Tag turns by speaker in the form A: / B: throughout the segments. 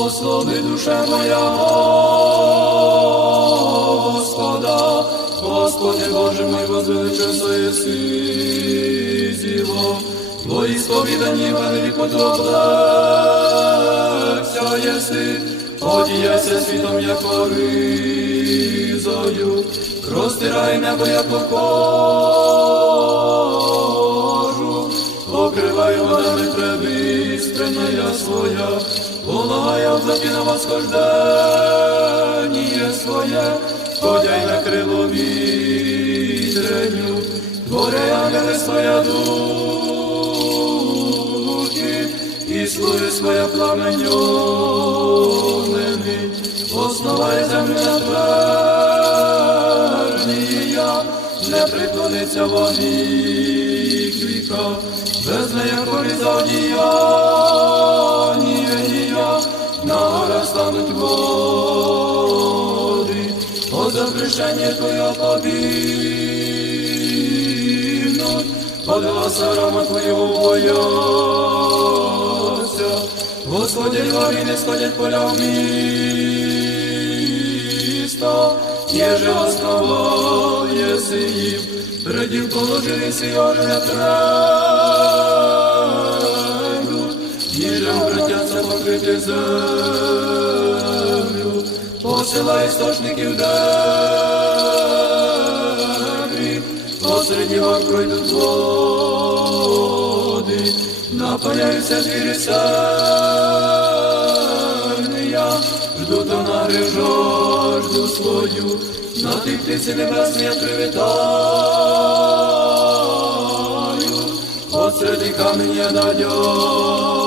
A: Благослови душа моя. Господа, Господи Боже мой, возвеличився єси зіло, Твої сповідані велико облегся єси, одіяйся світом, як ризою, розтирай небо, як кожу, покривай водами пребистрення своя, полагая в закина восхождення своє, ходяй на крило вітреню, творяй ангели своя духи, і слуги своя основай землю на твердія, не приклониться во вік о запрещення Твоє побігнуть, под гласа рома Твоєго бояться. Господи, львові не сходять поля в місто, Єже основав єси їм, придів положили сіори на тренду, ніже обратяться покрити землю, посила істочників дебрі, посеред його пройдуть води, напаяються звірі сильния, жду то на жажду свою, на тих птиці небесні я привітаю, посреди каменя надять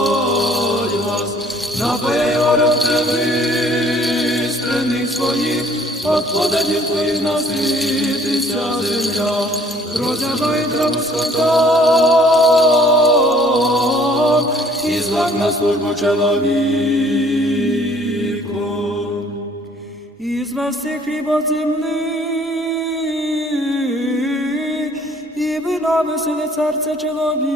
A: тривистрених своїх, от плодадів твоїх наситися земля, розябай траву скотом, і злак на службу чоловіку.
B: І звести хліба земли, і вина веселе серце чоловіка,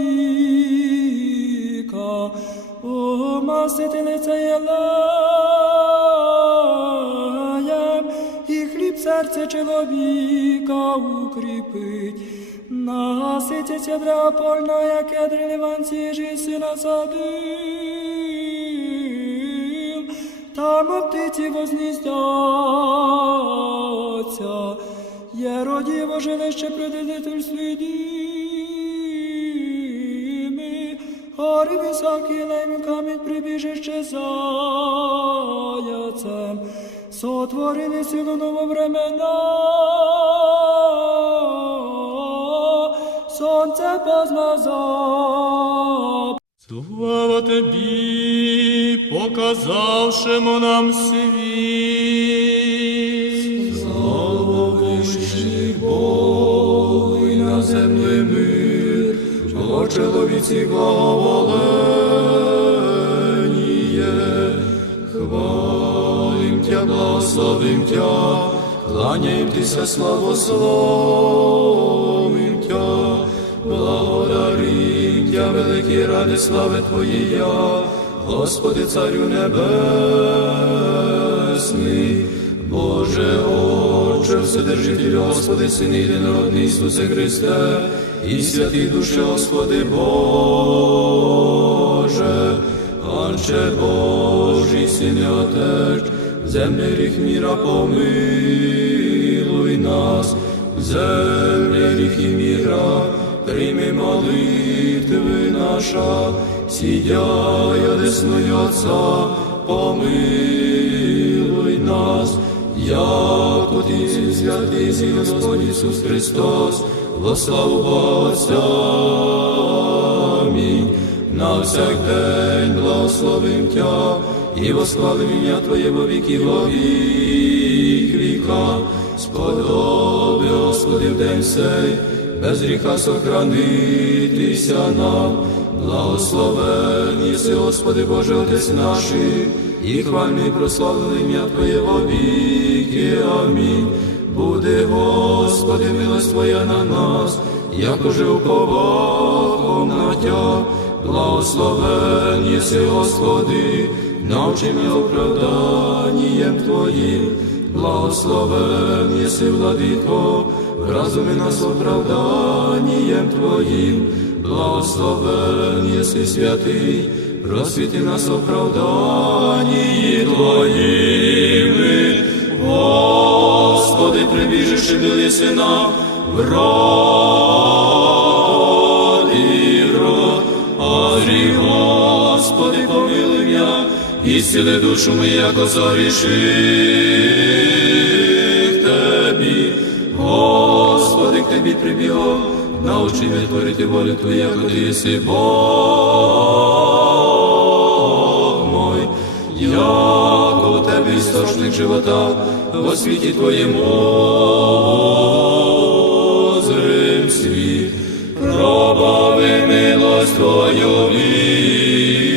B: умастити лице єлеєм, серце чоловіка укріпить. Насититься дра польна, як ядри ливанці, жиси насадив, там птиці возніздяться, є родіво жилище предидительстві діми, гори високі лемі камінь прибіжище заяцем, сотворили силу нововремена, сонце позмазав.
C: Слава тобі, показавшему нам світ.
A: Слава вищий Богу і на землі мир, о чоловіці благоволеніє. Благословим Тя, кланяєм Тися, славословим Тя, благодарим Тя, великі ради слави Твоєя, Господи, Царю Небесний, Боже, Отче, Вседержителю, Господи, Сини, єдинородний Ісусе Христе, і святий душі, Господи Боже, Анче Божий, Сине Отеч, землі гріх міра помилуй нас, землі гріх і міра, прийми молитви наша, сидяя десною Отца, помилуй нас, як Ти святий Господь Ісус Христос, во славу Отця. Амінь. На всяк день благословим Тя, і восхвалим ім'я Твоє во віки вік віка. Сподоби, Господи, в день сей, без гріха сохранитися нам. Благословен єси, Господи Боже, Отець наший, і хвальний прославлений ім'я Твоє во віки. Амінь. Буде, Господи, милость Твоя на нас, як уже уповахом на Тя, благословен єси, Господи, Научи меня оправданием Твоим, благословен еси владыко, в разуме нас оправданием Твоим, благословен еси святый, просвети нас оправдании Твоими. Господи, прибіжище білися нам, врод і род, а Господи, помилуй і сіли душу мою, яко заріших Тебі. Господи, к Тебі прибігав, научи мене творити волю Твою, яко Ти єси Бог мой, яко у Тебе істочник живота, во світі Твоєму світ, пробави милость Твою і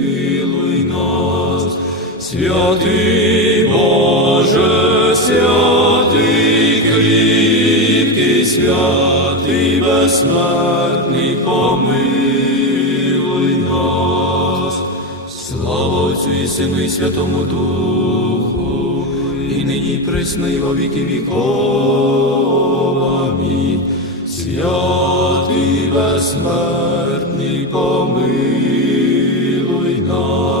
A: святий Боже, святий кріпкий, святий безсмертний, помилуй нас. Слава Отцю і Сину і Святому Духу, і нині присно, і во віки віков. Амінь. Святий безсмертний, помилуй нас,